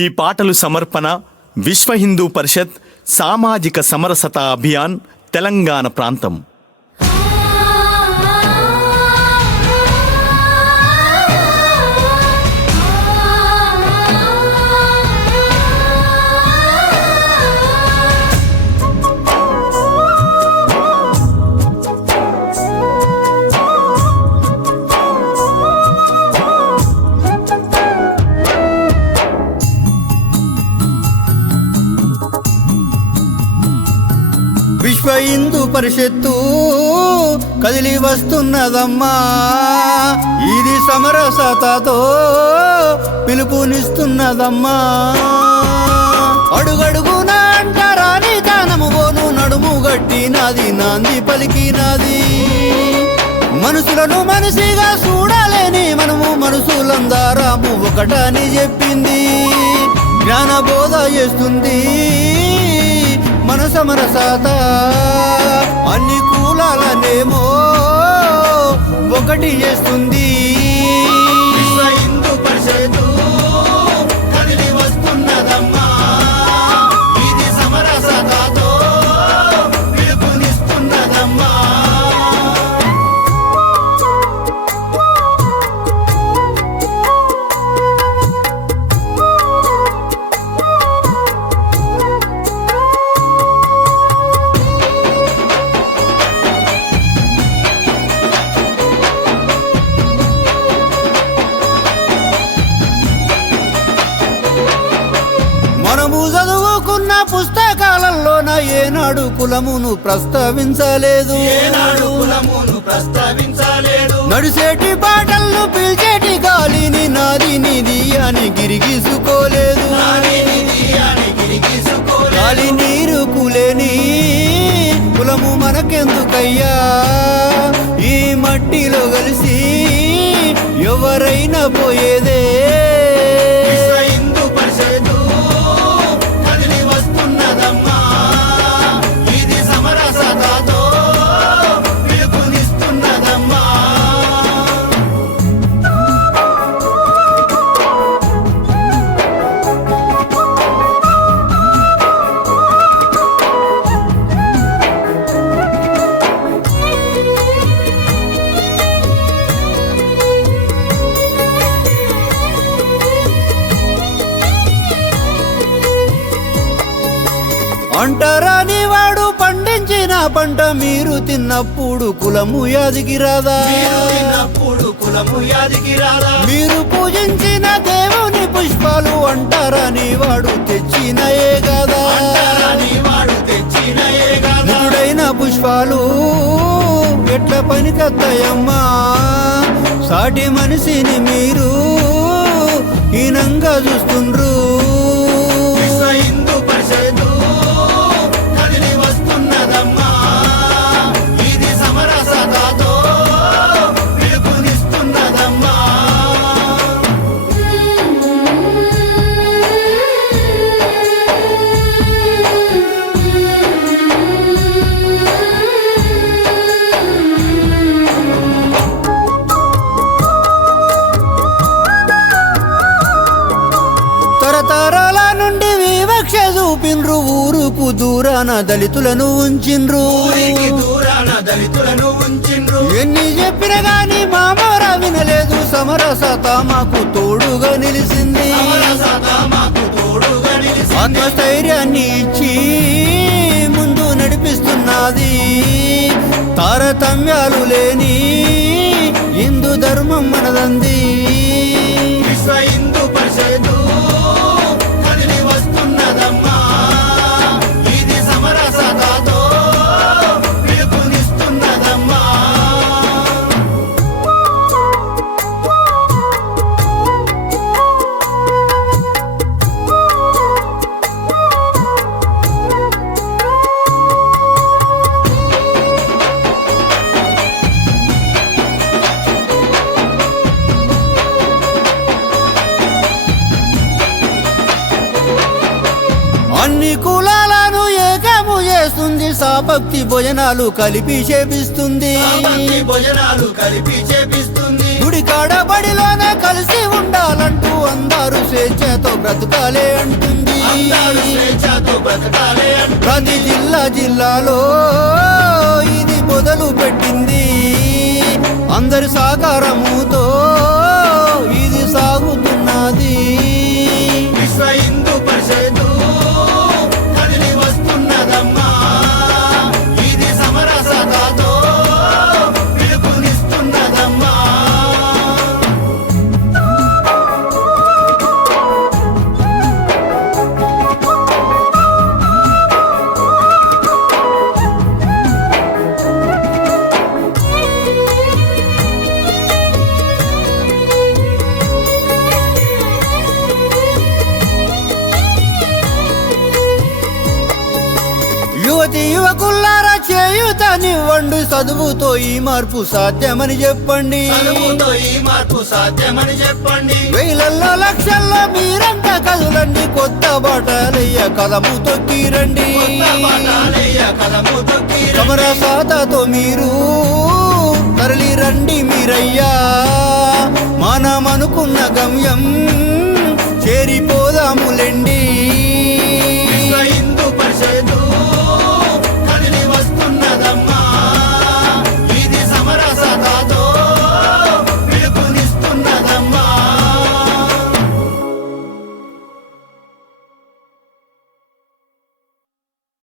ఈ పాటలు సమర్పణ విశ్వ హిందూ పరిషత్ సామాజిక సమరసత అభియాన్ తెలంగాణ ప్రాంతం. విశ్వ హిందూ పరిషత్తు కదిలి వస్తున్నదమ్మా, ఇది సమరసతతో పిలుపునిస్తున్నదమ్మా. అడుగడుగున అంటరాని దానము బోను నడుము గట్టినది, నాంది పలికినది. మనసులను మనసిగా చూడాలని మనము మనసులందారాము ఒకటని చెప్పింది. జ్ఞానబోధ చేస్తుంది మన సమరసత, అన్ని కులాలనేమో ఒకటి చేస్తుంది. విశ్వ హిందూ పరిషత్తు కదిలి వస్తున్నదమ్మా, ఇది సమరసతతో పిలుపునిస్తున్నదమ్మా. మనము చదువుకున్న పుస్తకాలలోన ఏనాడు కులమును ప్రస్తావించలేదు. నడిసేటి పాటలను పిలిచేటి గాలిని నాది నిధి అని గిరిగీసుకోలేదు. గాలి నీరు కులేని కులము మనకెందుకయ్యా, ఈ మట్టిలో కలిసి ఎవరైనా పోయేదే. అంటరాని వాడు పండించిన పంట మీరు తిన్నప్పుడు కులము యాదికి రాదా? మీరు పూజించిన దేవుని పుష్పాలు అంటరాని వాడు తెచ్చినయే కదా. నిరుడైన పుష్పాలు ఎట్ల పనికొత్తాయమ్మా, సాటి మనిషిని మీరు హీనంగా చూస్తుండ్రు. తరతరాల నుండి వివక్ష చూపిండ్రు, ఊరుకు దూరాన దళితులను ఉంచిండ్రు. ఎన్ని చెప్పినా గాని మా మొర వినలేదు. సమరసత మాకు తోడుగా నిలిచింది, ఆత్మస్థైర్యాన్ని ఇచ్చి ముందు నడిపిస్తున్నది. తారతమ్యాలు లేని హిందూ ధర్మం మనదంది. విశ్వ హిందూ పరిషత్తు కదిలి వస్తున్నదమ్మా, ఇది సమరసతతో పిలుపునిస్తున్నదమ్మా. అన్ని కులాలను ఏకము చేస్తుంది, సాభక్తి భోజనాలు కలిపి చేపిస్తుంది. గుడి కాడబడిలోనే కలిసి ఉండాలంటూ అందరూ స్వేచ్ఛతో బ్రతకాలే అంటుంది. ప్రతి జిల్లాలో ఇది మొదలు పెట్టింది. అందరి సహకారముతో ఇది సాగుతున్నది. విశ్వ హిందూ పరిషత్తు కదిలి వస్తున్నదమ్మా, ఇది సమరసతతో పిలుపునిస్తున్నదమ్మా. యువతి యువకుల్లారా చేయుతనివ్వండి, చదువుతో ఈ మార్పు సాధ్యమని చెప్పండి. చదువుతో ఈ మార్పు సాధ్యమని చెప్పండి. వేలల్లో లక్షల్లో మీరంతా కదులండి, కొత్త బాటలయ్య కదము తొక్కిరండి. సమరసతతో మీరు తరలి రండి మీరయ్యా, మనమనుకున్న గమ్యం చేరిపోదాములెండి.